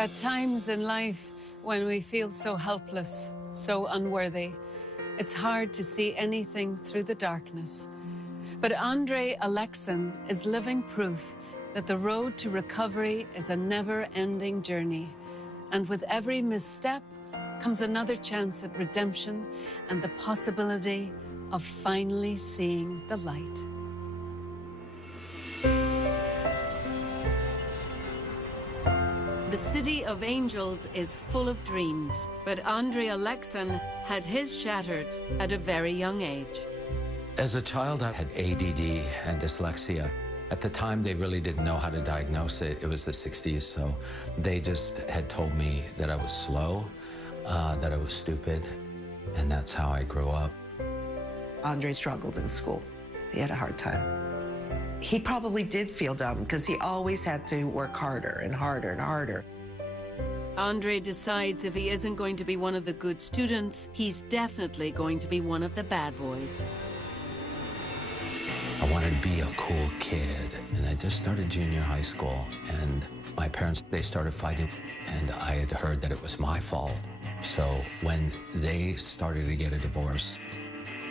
At times in life, when we feel so helpless, so unworthy, it's hard to see anything through the darkness. But Andre Alexsen is living proof that the road to recovery is a never-ending journey. And with every misstep comes another chance at redemption and the possibility of finally seeing the light. The City of Angels is full of dreams, but Andre Alexsen had his shattered at a very young age. As a child, I had ADD and dyslexia. At the time, they really didn't know how to diagnose it. It was the 60s, so they just had told me that I was slow, that I was stupid, and that's how I grew up. Andre struggled in school. He had a hard time. He probably did feel dumb because he always had to work harder and harder and harder. Andre decides if he isn't going to be one of the good students, he's definitely going to be one of the bad boys. I wanted to be a cool kid, and I just started junior high school, and my parents, they started fighting, and I had heard that it was my fault. So when they started to get a divorce,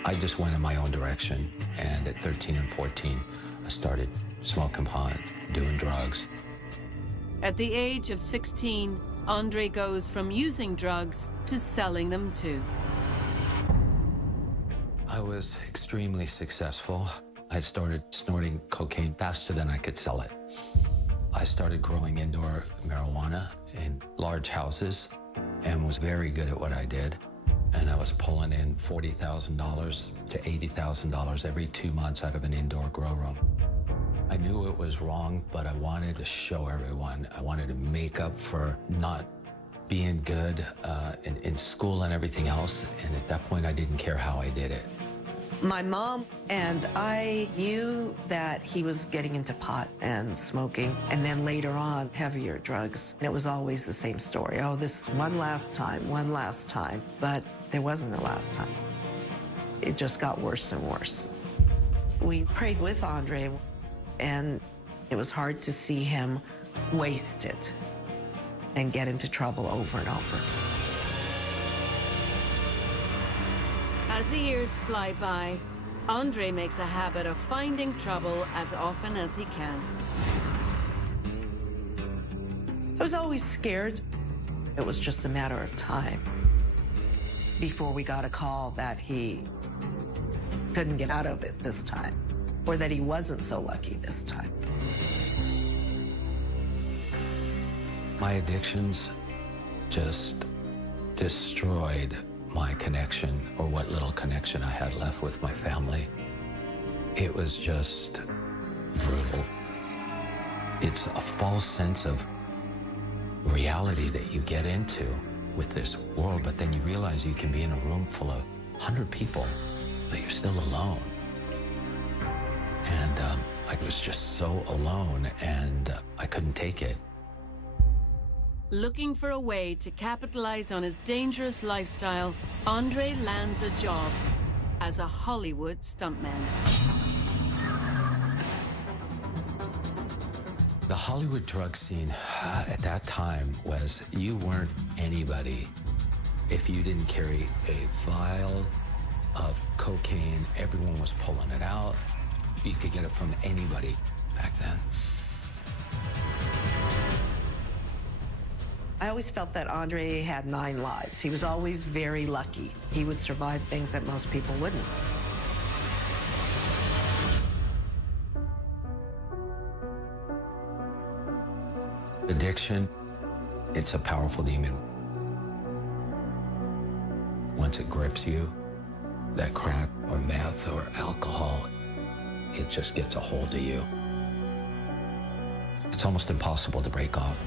I just went in my own direction, and at 13 and 14, I started smoking pot, doing drugs. At the age of 16, Andre goes from using drugs to selling them too. I was extremely successful. I started snorting cocaine faster than I could sell it. I started growing indoor marijuana in large houses and was very good at what I did. And I was pulling in $40,000 to $80,000 every 2 months out of an indoor grow room. I knew it was wrong, but I wanted to show everyone. I wanted to make up for not being good in school and everything else. And at that point, I didn't care how I did it. My mom and I knew that he was getting into pot and smoking, and then later on, heavier drugs. And it was always the same story. Oh, this one last time. But there wasn't a last time. It just got worse and worse. We prayed with Andre, and it was hard to see him waste it and get into trouble over and over. As the years fly by, Andre makes a habit of finding trouble as often as he can. I was always scared. It was just a matter of time before we got a call that he couldn't get out of it this time, or that he wasn't so lucky this time. My addictions just destroyed my connection, or what little connection I had left with my family. It was just brutal. It's a false sense of reality that you get into with this world, but then you realize you can be in a room full of 100 people, but you're still alone. And I was just so alone, and I couldn't take it. Looking for a way to capitalize on his dangerous lifestyle, Andre lands a job as a Hollywood stuntman. The Hollywood drug scene at that time was, you weren't anybody if you didn't carry a vial of cocaine. Everyone was pulling it out. You could get it from anybody back then. I always felt that Andre had 9 lives. He was always very lucky. He would survive things that most people wouldn't. Addiction, it's a powerful demon. Once it grips you, that crack or meth or alcohol, it just gets a hold of you. It's almost impossible to break off.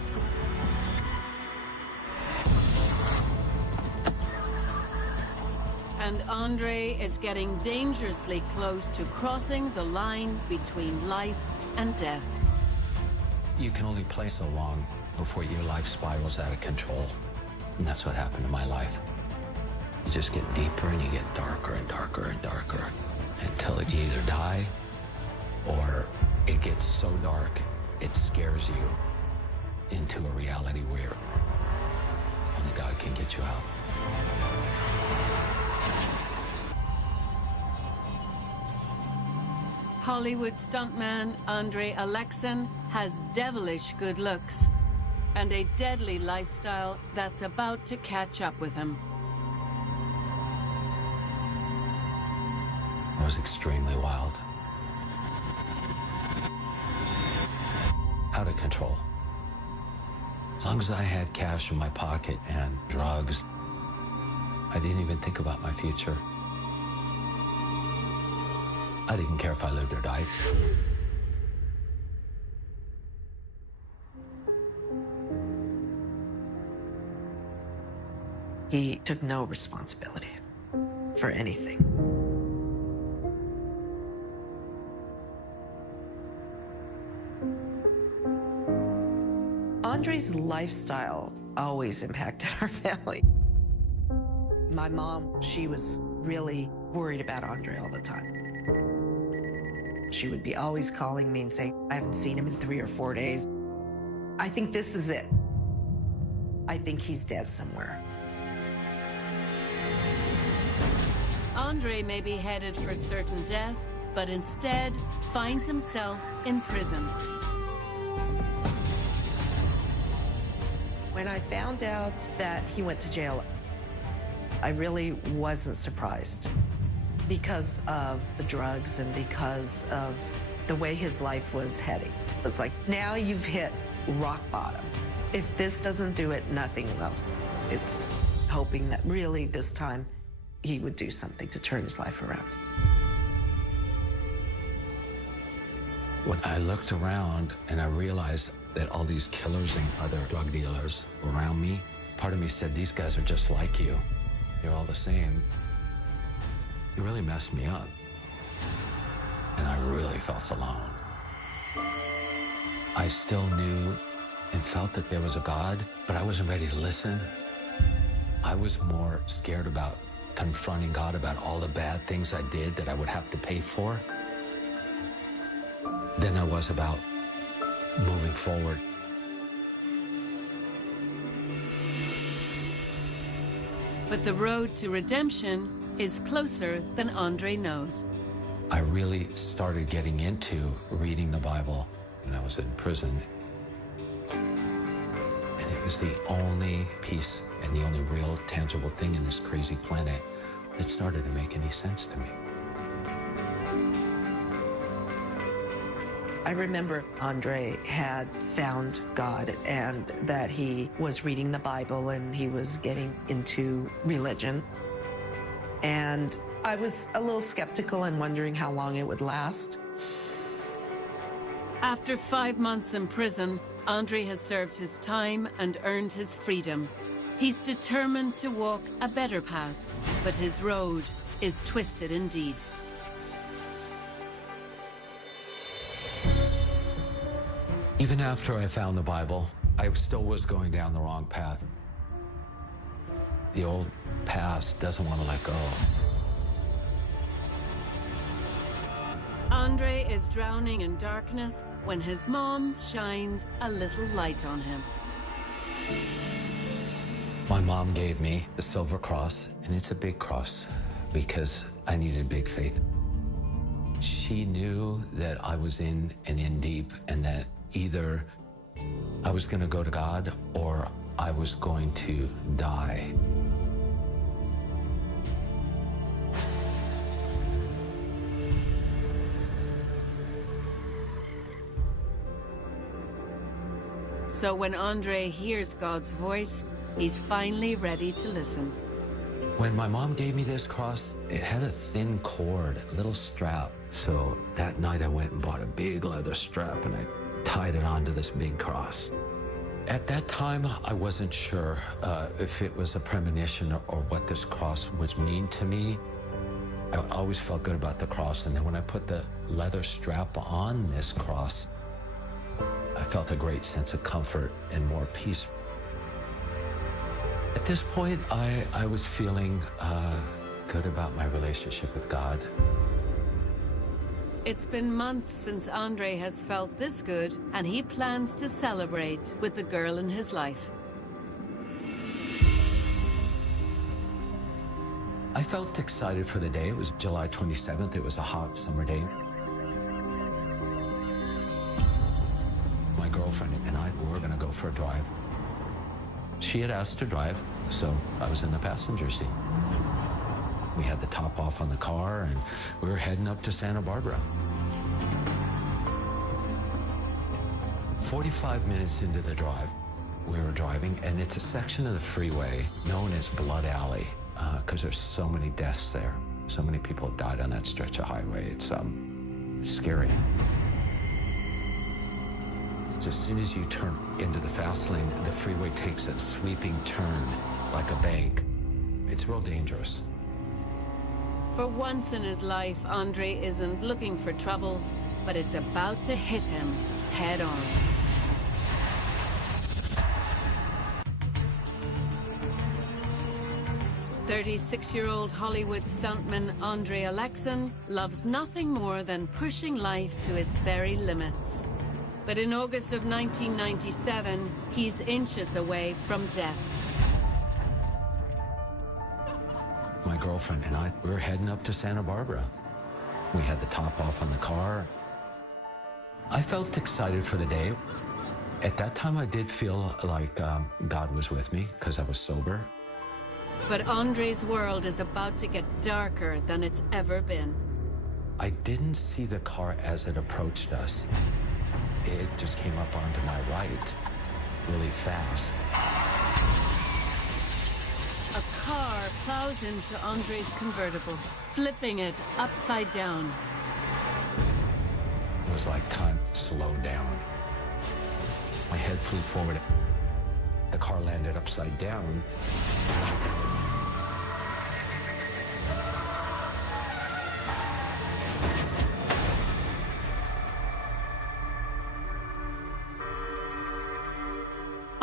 And Andre is getting dangerously close to crossing the line between life and death. You can only play so long before your life spirals out of control. And that's what happened to my life. You just get deeper and you get darker and darker and darker until you either die or it gets so dark it scares you into a reality where only God can get you out. Hollywood stuntman Andre Alexsen has devilish good looks and a deadly lifestyle that's about to catch up with him. It was extremely wild. Out of control. As long as I had cash in my pocket and drugs, I didn't even think about my future. I didn't care if I lived or died. He took no responsibility for anything. Andre's lifestyle always impacted our family. My mom, she was really worried about Andre all the time. She would be always calling me and saying, I haven't seen him in 3 or 4 days. I think this is it. I think he's dead somewhere. Andre may be headed for certain death, but instead finds himself in prison. When I found out that he went to jail, I really wasn't surprised because of the drugs and because of the way his life was heading. It's like, now you've hit rock bottom. If this doesn't do it, nothing will. It's hoping that really this time he would do something to turn his life around. When I looked around and I realized that all these killers and other drug dealers were around me, part of me said, these guys are just like you. They're all the same. It really messed me up. And I really felt alone. I still knew and felt that there was a God, but I wasn't ready to listen. I was more scared about confronting God about all the bad things I did that I would have to pay for than I was about moving forward. But the road to redemption is closer than Andre knows. I really started getting into reading the Bible when I was in prison. And it was the only piece and the only real tangible thing in this crazy planet that started to make any sense to me. I remember Andre had found God and that he was reading the Bible and he was getting into religion. And I was a little skeptical and wondering how long it would last. After 5 months in prison, Andre has served his time and earned his freedom. He's determined to walk a better path, but his road is twisted indeed. Even after I found the Bible, I still was going down the wrong path. The old past doesn't want to let go. Andre is drowning in darkness when his mom shines a little light on him. My mom gave me the silver cross, and it's a big cross because I needed big faith. She knew that I was in deep and that either I was going to go to God or I was going to die. So when Andre hears God's voice, he's finally ready to listen. When my mom gave me this cross, it had a thin cord, a little strap. So that night I went and bought a big leather strap and I tied it onto this big cross. At that time, I wasn't sure if it was a premonition or what this cross would mean to me. I always felt good about the cross, and then when I put the leather strap on this cross, I felt a great sense of comfort and more peace. At this point, I was feeling good about my relationship with God. It's been months since Andre has felt this good, and he plans to celebrate with the girl in his life. I felt excited for the day. It was July 27th. It was a hot summer day. My girlfriend and I were going to go for a drive. She had asked to drive, so I was in the passenger seat. We had the top off on the car, and we were heading up to Santa Barbara. 45 minutes into the drive, we were driving, and it's a section of the freeway known as Blood Alley, because there's so many deaths there. So many people have died on that stretch of highway. It's scary. As soon as you turn into the fast lane, the freeway takes a sweeping turn like a bank. It's real dangerous. For once in his life, Andre isn't looking for trouble, but it's about to hit him head on. "36-year-old Hollywood stuntman Andre Alexsen loves nothing more than pushing life to its very limits. But in August of 1997, he's inches away from death. My girlfriend and I, we were heading up to Santa Barbara. We had the top off on the car. I felt excited for the day. At that time, I did feel like God was with me because I was sober. But Andre's world is about to get darker than it's ever been. I didn't see the car as it approached us. It just came up onto my right, really fast. A car plows into Andre's convertible, flipping it upside down. It was like time slowed down. My head flew forward. The car landed upside down.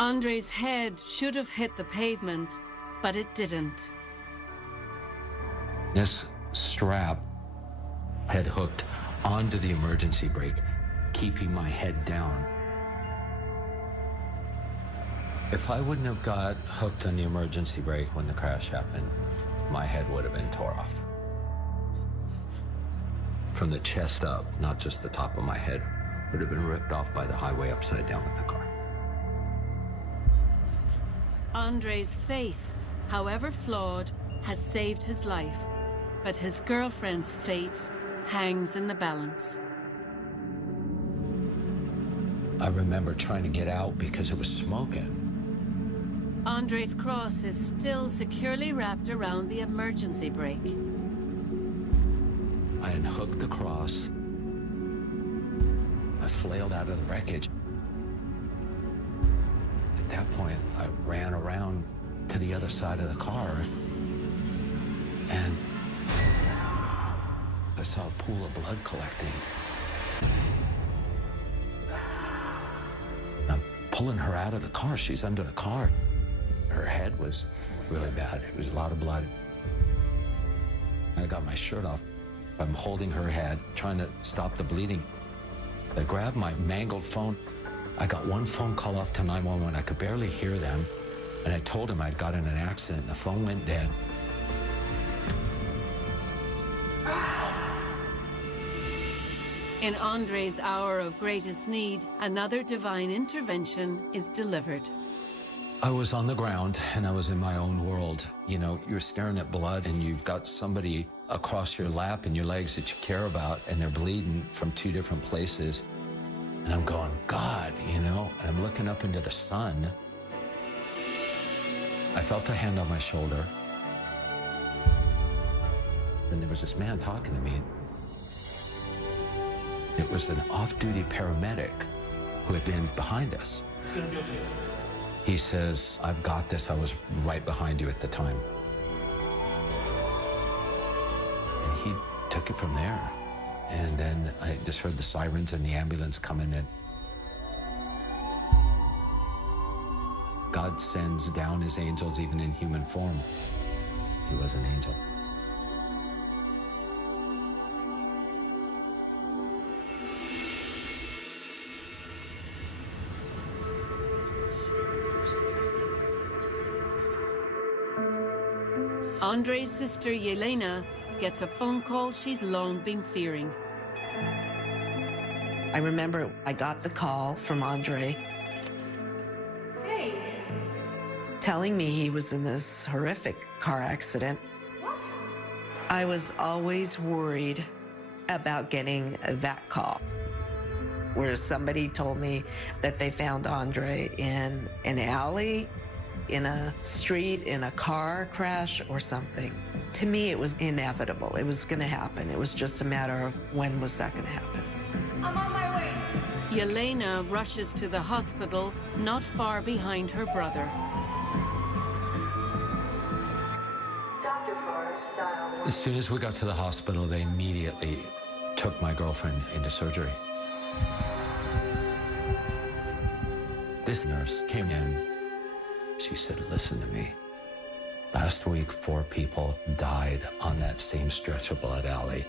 Andre's head should have hit the pavement, but it didn't. This strap had hooked onto the emergency brake, keeping my head down. If I wouldn't have got hooked on the emergency brake when the crash happened, my head would have been tore off. From the chest up, not just the top of my head, would have been ripped off by the highway upside down with the car. Andre's faith, however flawed, has saved his life, but his girlfriend's fate hangs in the balance. I remember trying to get out because it was smoking. Andre's cross is still securely wrapped around the emergency brake. I unhooked the cross. I flailed out of the wreckage. At that point, I ran around to the other side of the car, and I saw a pool of blood collecting. I'm pulling her out of the car. She's under the car. Her head was really bad. It was a lot of blood. I got my shirt off. I'm holding her head, trying to stop the bleeding. I grabbed my mangled phone. I got one phone call off to 911. I could barely hear them. And I told them I'd got in an accident. The phone went dead. In Andre's hour of greatest need, another divine intervention is delivered. I was on the ground and I was in my own world. You know, you're staring at blood and you've got somebody across your lap and your legs that you care about, and they're bleeding from two different places. And I'm going, God, you know, and I'm looking up into the sun. I felt a hand on my shoulder. And there was this man talking to me. It was an off-duty paramedic who had been behind us. It's gonna be okay. He says, I've got this. I was right behind you at the time. And he took it from there. And then I just heard the sirens and the ambulance coming in. God sends down his angels even in human form. He was an angel. Andre's sister, Yelena, gets a phone call she's long been fearing. I remember I got the call from Andre. Hey. Telling me he was in this horrific car accident. What? I was always worried about getting that call, where somebody told me that they found Andre in an alley, in a street, in a car crash or something. To me, it was inevitable. It was going to happen. It was just a matter of when was that going to happen. I'm on my way. Yelena rushes to the hospital, not far behind her brother. Dr. Forrest, dial 1. As soon as we got to the hospital, they immediately took my girlfriend into surgery. This nurse came in. She said, listen to me. Last week, 4 people died on that same stretch of blood alley.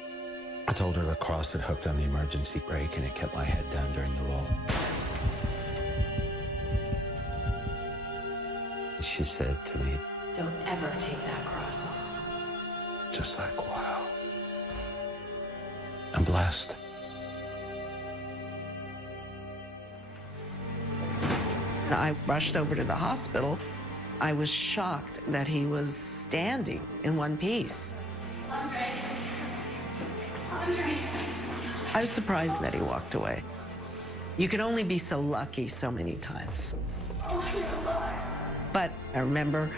I told her the cross had hooked on the emergency brake and it kept my head down during the roll. She said to me, Don't ever take that cross off. just like, wow, I'm blessed. I rushed over to the hospital. I was shocked that he was standing in one piece. Andre. I was surprised that he walked away. You can only be so lucky so many times. But I remember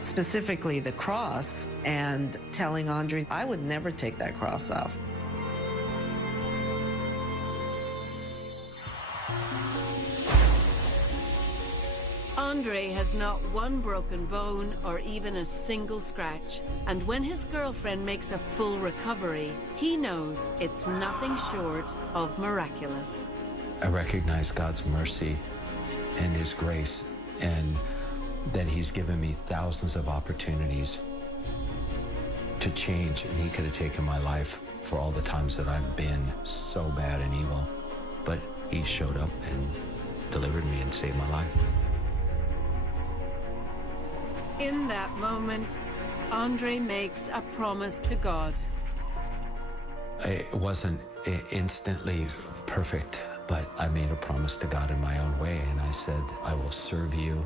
specifically the cross and telling Andre I would never take that cross off. Andre has not one broken bone or even a single scratch. And when his girlfriend makes a full recovery, he knows it's nothing short of miraculous. I recognize God's mercy and His grace, and that He's given me thousands of opportunities to change, and He could have taken my life for all the times that I've been so bad and evil. But He showed up and delivered me and saved my life. In that moment, Andre makes a promise to God. It wasn't instantly perfect, but I made a promise to God in my own way, and I said, I will serve you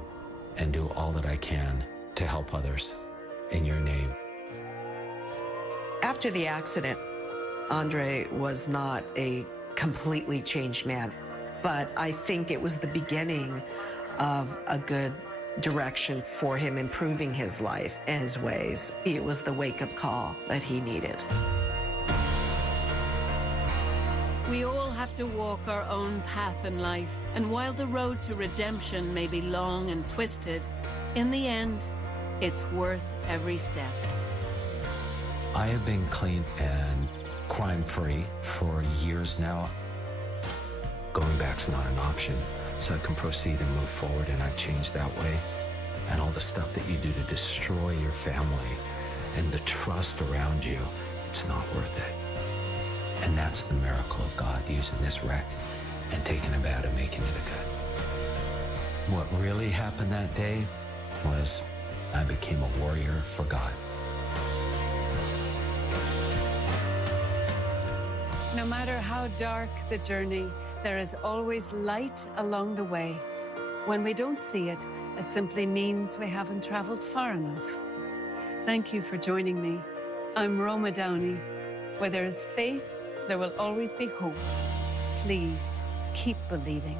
and do all that I can to help others in your name. After the accident, Andre was not a completely changed man, but I think it was the beginning of a good direction for him improving his life and his ways. It was the wake-up call that he needed. We all have to walk our own path in life, and while the road to redemption may be long and twisted, in the end, it's worth every step. I have been clean and crime-free for years now. Going back's not an option, so I can proceed and move forward, and I've changed that way. And all the stuff that you do to destroy your family and the trust around you, it's not worth it. And that's the miracle of God, using this wreck and taking a bad and making it a good. What really happened that day was I became a warrior for God. No matter how dark the journey, there is always light along the way. When we don't see it, it simply means we haven't traveled far enough. Thank you for joining me. I'm Roma Downey. Where there is faith, there will always be hope. Please keep believing.